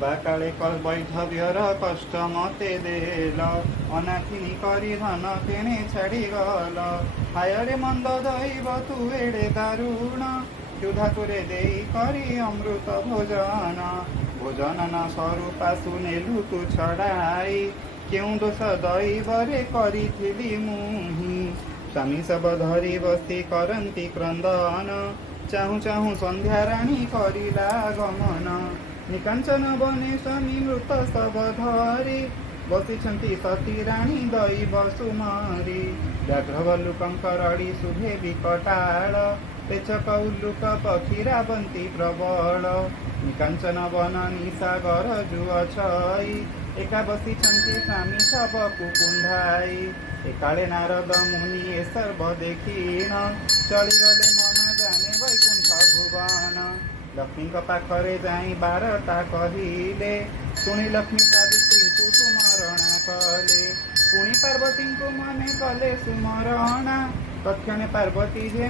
युवा काले वैधव्यर कष्ट मते देल अनाथिनी करी धन किणे छाड़ी गल हायरे मंद दैव तू एड़े दारुण क्षुधा तुरे देई करी अमृत भोजन भोजन न स्वरूपा सुनेलु तू छड़ाई क्यों दोष दैवरे करी मुहि स्वामी सब धरी बसी करती क्रंदन चाहू चाहू संध्या राणी करिला गमन निकांचन बने स्वामी मृत सब धरी बसी सती राणी दैव सुमारी व्याघ्र भल्लुकंकरड़ी शुभे विकटाल पेचक उल्लुक पक्षीरा बंती प्रबल निकांचन वन निसागर जुआ छई एका बसी स्वामी सब कुकुंडाई एकाले नारद मुनि ए सर्व देखीन चलीगले मन जाने वैकुंठ भुवन लक्ष्मी पाखरे जाई बारटा कहिले शुणी लक्ष्मी सावित्री को सुमरणा कले पुणी पार्वती को मने कले सुमरणा तक्षणे पार्वती जे